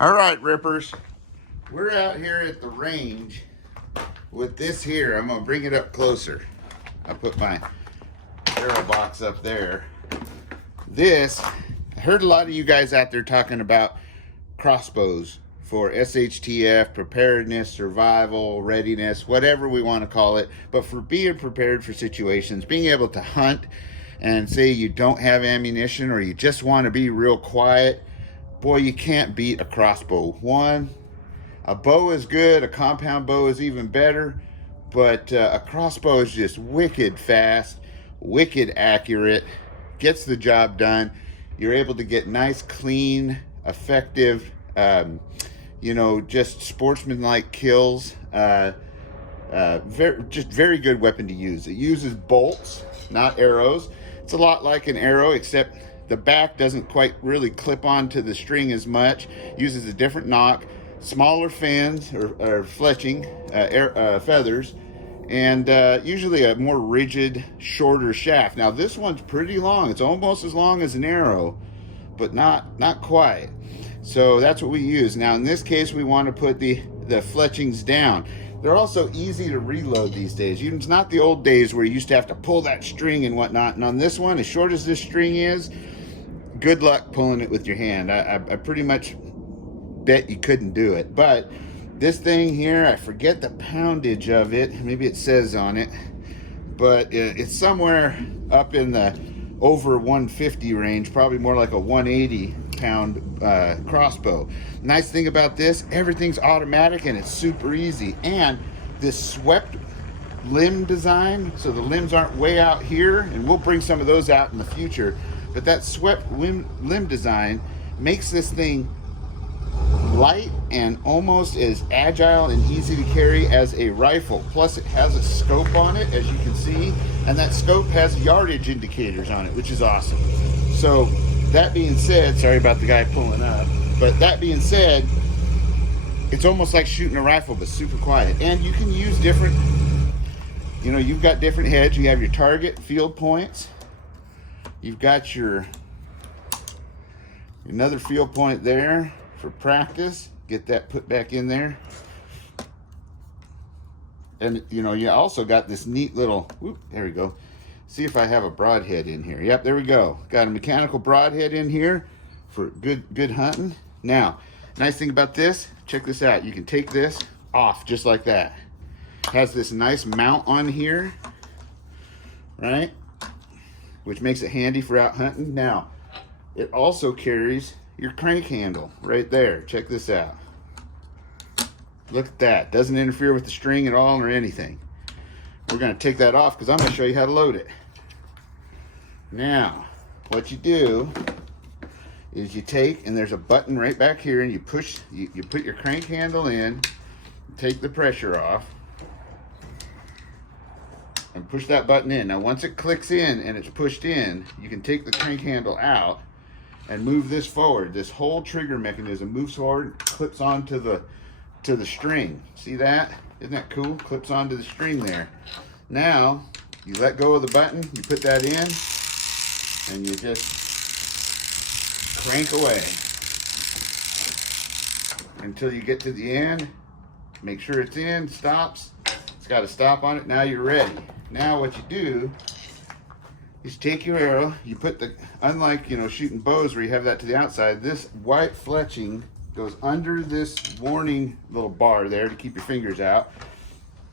All right, Rippers, we're out here at the range with this here. I'm gonna bring it up closer. I'll put my arrow box up there. This, I heard a lot of you guys out there talking about crossbows for SHTF, preparedness, survival, readiness, whatever we want to call it, but for being prepared for situations, being able to hunt and say you don't have ammunition or you just want to be real quiet. Boy, you can't beat a crossbow. One, a bow is good, a compound bow is even better, but a crossbow is just wicked fast, wicked accurate, gets the job done. You're able to get nice, clean, effective, just sportsman-like kills. Very good weapon to use. It uses bolts, not arrows. It's a lot like an arrow, except the back doesn't quite really clip onto the string as much. Uses a different nock, smaller fins or fletching feathers, and usually a more rigid, shorter shaft. Now this one's pretty long. It's almost as long as an arrow, but not quite. So that's what we use. Now in this case, we want to put the fletchings down. They're also easy to reload these days. It's not the old days where you used to have to pull that string and whatnot. And on this one, as short as this string is, good luck pulling it with your hand. I pretty much bet you couldn't do it. But this thing here, I forget the poundage of it. Maybe it says on it, but it's somewhere up in the over 150 range, probably more like a 180 pound crossbow. Nice thing about this, everything's automatic and it's super easy. And this swept limb design, so the limbs aren't way out here, and we'll bring some of those out in the future, but that swept limb design makes this thing light and almost as agile and easy to carry as a rifle. Plus it has a scope on it, as you can see, and that scope has yardage indicators on it, which is awesome. So that being said, sorry about the guy pulling up, but that being said, it's almost like shooting a rifle, but super quiet. And you can use different, you've got different heads. You have your target field points. You've got another field point there for practice. Get that put back in there. And you also got this neat little, there we go. See if I have a broadhead in here. Yep, there we go. Got a mechanical broadhead in here for good hunting. Now, nice thing about this, check this out. You can take this off just like that. Has this nice mount on here, right? Which makes it handy for out hunting. Now, it also carries your crank handle right there. Check this out. Look at that. Doesn't interfere with the string at all or anything. We're going to take that off because I'm going to show you how to load it. Now, what you do is you take, and there's a button right back here, and you push, you put your crank handle in, take the pressure off, and push that button in. Now once it clicks in and it's pushed in, you can take the crank handle out and move this forward. This whole trigger mechanism moves forward, clips onto the string. See that? Isn't that cool? Clips onto the string there. Now you let go of the button, you put that in, and you just crank away until you get to the end. Make sure it's in, stops. It's got a stop on it. Now you're ready. Now what you do is take your arrow, you put unlike shooting bows where you have that to the outside, this white fletching goes under this warning little bar there to keep your fingers out,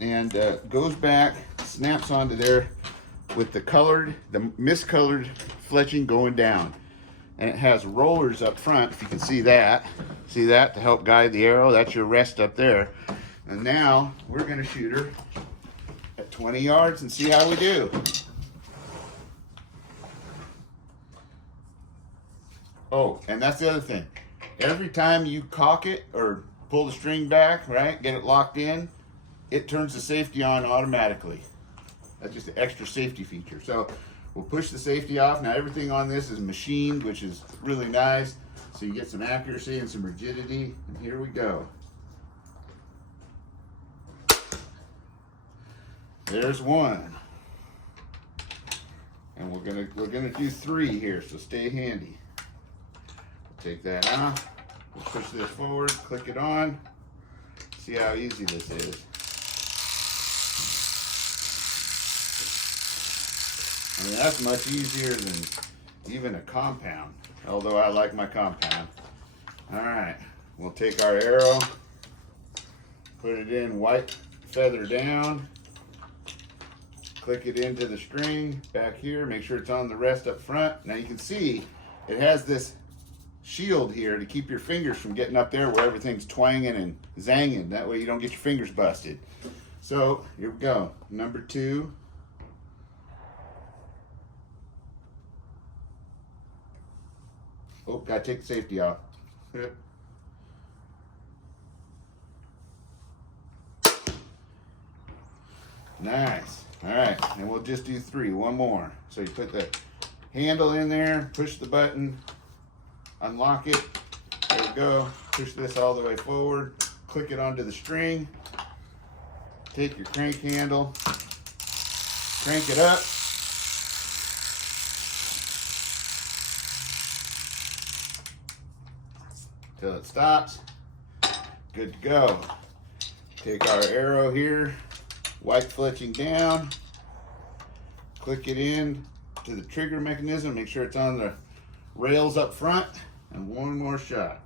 and goes back, snaps onto there with the miscolored fletching going down. And it has rollers up front, if you can see that to help guide the arrow. That's your rest up there. And now we're going to shoot her at 20 yards and see how we do. Oh, and that's the other thing. Every time you cock it or pull the string back, right, get it locked in, it turns the safety on automatically. That's just an extra safety feature. So we'll push the safety off. Now everything on this is machined, which is really nice. So you get some accuracy and some rigidity. And here we go. There's one. And we're gonna do 3 here, so stay handy. Take that off. We'll push this forward, click it on. See how easy this is. I mean, that's much easier than even a compound, although I like my compound. All right, we'll take our arrow, put it in white feather down, click it into the string back here, make sure it's on the rest up front. Now you can see it has this shield here to keep your fingers from getting up there where everything's twanging and zanging. That way you don't get your fingers busted. So here we go, number 2. Oh, gotta take the safety off. Nice. All right, and we'll just do 3, one more. So you put the handle in there, push the button, unlock it. There we go. Push this all the way forward, click it onto the string, take your crank handle, crank it up. Till it stops. Good to go. Take our arrow here, white fletching down, click it in to the trigger mechanism, make sure it's on the rails up front, and one more shot.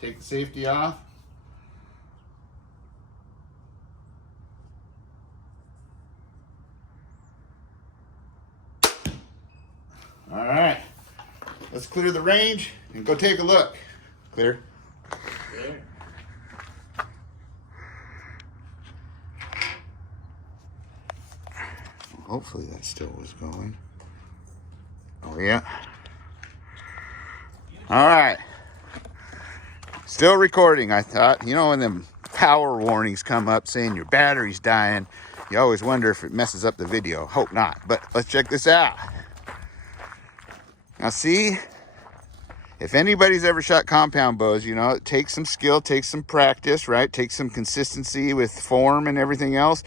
Take the safety off. All right, let's clear the range and go take a look. Clear? Clear. Hopefully that still was going. Oh yeah. All right. Still recording, I thought. You know when them power warnings come up saying your battery's dying, you always wonder if it messes up the video. Hope not, but let's check this out. Now see, if anybody's ever shot compound bows, you know, it takes some skill, takes some practice, right? Takes some consistency with form and everything else.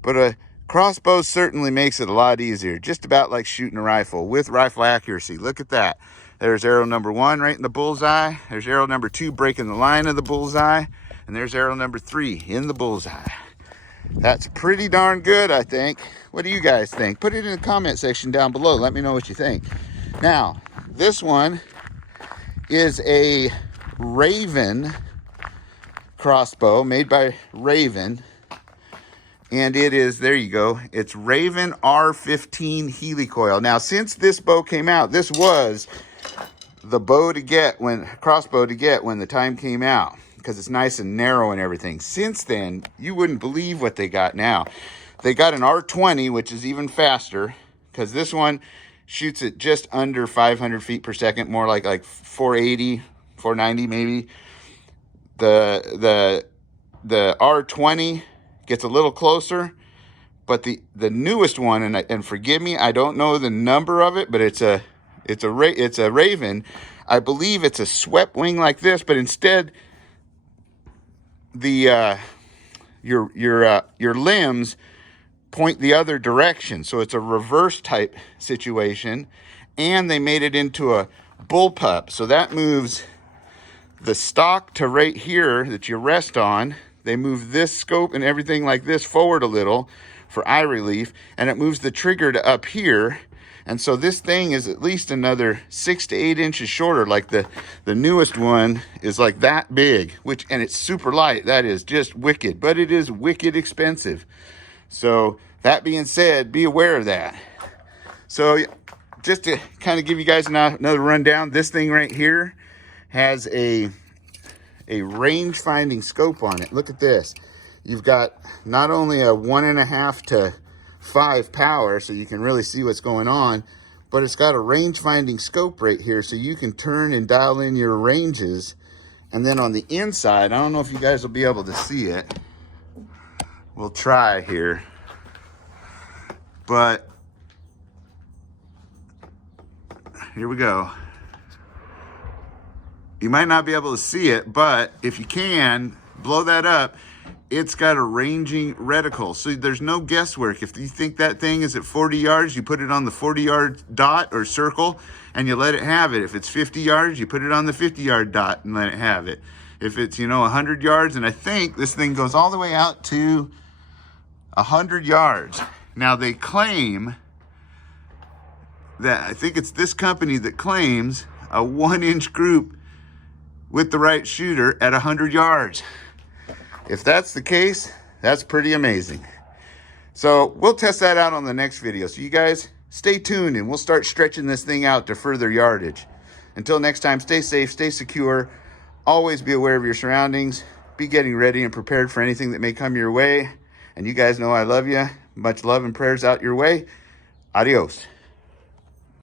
But a crossbow certainly makes it a lot easier, just about like shooting a rifle with rifle accuracy. Look at that. There's arrow number 1 right in the bullseye. There's arrow number 2 breaking the line of the bullseye. And there's arrow number 3 in the bullseye. That's pretty darn good, I think. What do you guys think? Put it in the comment section down below. Let me know what you think. Now, this one is a Raven crossbow made by Raven. And it is, there you go, it's Raven R15 helicoil. Now, since this bow came out, this was the bow to get when, crossbow to get when the time came out, because it's nice and narrow and everything. Since then, you wouldn't believe what they got now. They got an R20, which is even faster, because this one shoots at just under 500 feet per second, more like 480, 490 maybe. The R20 gets a little closer, but the newest one, and forgive me, I don't know the number of it, but it's a Raven. I believe it's a swept wing like this, but instead the your limbs point the other direction, so it's a reverse type situation. And they made it into a bullpup, so that moves the stock to right here that you rest on. They move this scope and everything like this forward a little for eye relief, and it moves the trigger to up here. And so this thing is at least another 6 to 8 inches shorter. Like the newest one is like that big, and it's super light. That is just wicked, but it is wicked expensive. So that being said, be aware of that. So just to kind of give you guys another rundown, this thing right here has a range-finding scope on it. Look at this. You've got not only a 1.5 to 5 power, so you can really see what's going on, but it's got a range-finding scope right here, so you can turn and dial in your ranges. And then on the inside, I don't know if you guys will be able to see it. We'll try here. But here we go. You might not be able to see it, but if you can, blow that up, it's got a ranging reticle. So there's no guesswork. If you think that thing is at 40 yards, you put it on the 40-yard dot or circle and you let it have it. If it's 50 yards, you put it on the 50-yard dot and let it have it. If it's, 100 yards, and I think this thing goes all the way out to 100 yards. Now they claim that, I think it's this company that claims a 1-inch group with the right shooter at 100 yards. If that's the case, that's pretty amazing. So we'll test that out on the next video. So you guys stay tuned and we'll start stretching this thing out to further yardage. Until next time, stay safe, stay secure. Always be aware of your surroundings. Be getting ready and prepared for anything that may come your way. And you guys know I love you. Much love and prayers out your way. Adios.